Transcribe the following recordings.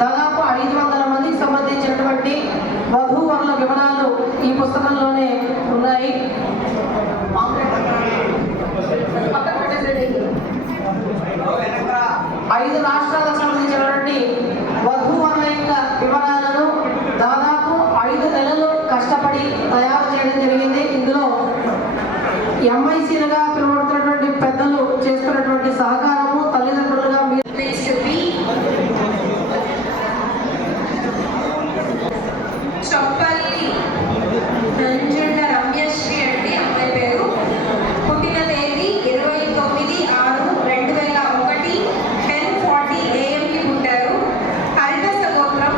దాదాపు 500 మందికి సంబంధించినటువంటి వధూవరుల వివరాలు ఈ పుస్తకంలోనే ఉన్నాయి. 5 రాష్ట్రాలకు సంబంధించినటువంటి వధూవరుల యొక్క వివరాలను దాదాపు 5 నెలలు కష్టపడి తయారు చేయడం జరిగింది. ఇందులో ఎంఐసీలుగా పిలువడుతున్నటువంటి పెద్దలు చేస్తున్నటువంటి సహకారము, తల్లిదండ్రులుగా చొప్పల్లి నంజుండ రమ్యశ్రీ అండి అమ్మాయి పేరు. పుట్టిన తేదీ 29/6/2001 10:40 AM పుట్టారు. హరిదాస గోత్రం.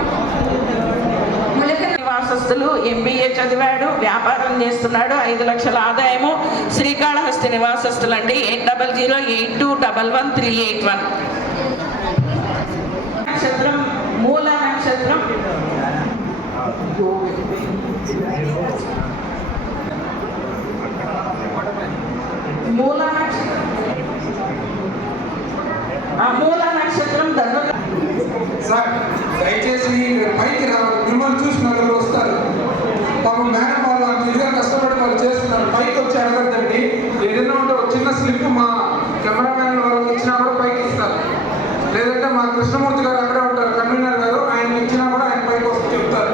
ములక నివాసస్తులు. MBA చదివాడు, వ్యాపారం చేస్తున్నాడు. 5 లక్షల ఆదాయము. శ్రీకాళహస్తి నివాసస్తులు అండి. 8008211381. నక్షత్రం మూల నక్షత్రం. మూల నక్షత్రం ధనుర్. సార్ దయచేసి పైకి రావాలి. మిమ్మల్ని చూసి నలుగురు వస్తారు. పాప మేడం వాళ్ళు అంత ఇదిగా కష్టపడి వాళ్ళు చేస్తున్నారు. పైకి వచ్చి అడగద్దండి. ఏదైనా ఉంటే ఒక చిన్న స్లిప్ మా కెమెరామ్యాన్ వాళ్ళకి ఇచ్చినా కూడా పైకి ఇస్తారు. లేదంటే మా కృష్ణమూర్తి గారు అక్కడే ఉంటారు, కన్వీనర్ గారు. ఆయన ఇచ్చినా కూడా ఆయన పైకి వస్తే చెప్తారు.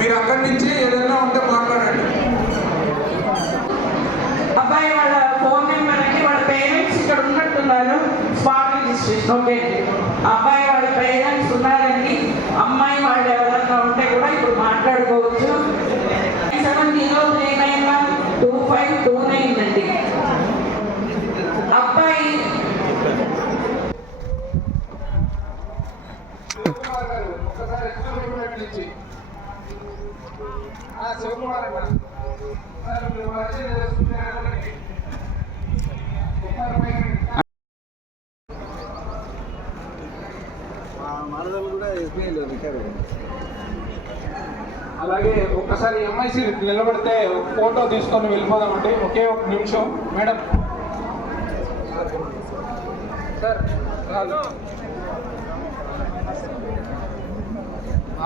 మీరు అక్కడి నుంచి ఏదైనా ఉంటే మాట్లాడండి. అబ్బాయి వాళ్ళ ఫోన్ నెంబర్ అండి. వాళ్ళ పేరెంట్స్ ఇక్కడ ఉన్నట్టున్నారు. Spot registration. ఓకే, అబ్బాయి వాళ్ళ పేరెంట్స్ ఉన్నారండి. అమ్మాయి వాళ్ళు ఎవరైనా ఉంటే కూడా ఇప్పుడు మాట్లాడుకోవచ్చు. 70392529 అండి. అబ్బాయి శివకుమార్ అన్న అలాగే ఒక్కసారి ఎంఐసి నిలబడితే ఫోటో తీసుకొని వెళ్ళిపోదామంటే ఒకే ఒక నిమిషం. మేడం సార్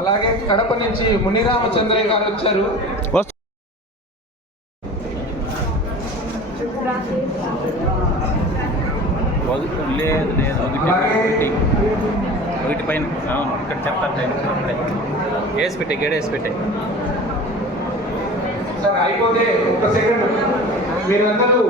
అలాగే కడప నుంచి మునిరామచంద్రయ్య గారు వచ్చారు. లేదు లేదు ఒకటి పైన ఇక్కడ చెప్తాను. వేసి పెట్టే గేడ వేసి పెట్టే సార్ అయిపోతే ఒక్క సెకండ్ మీరందరూ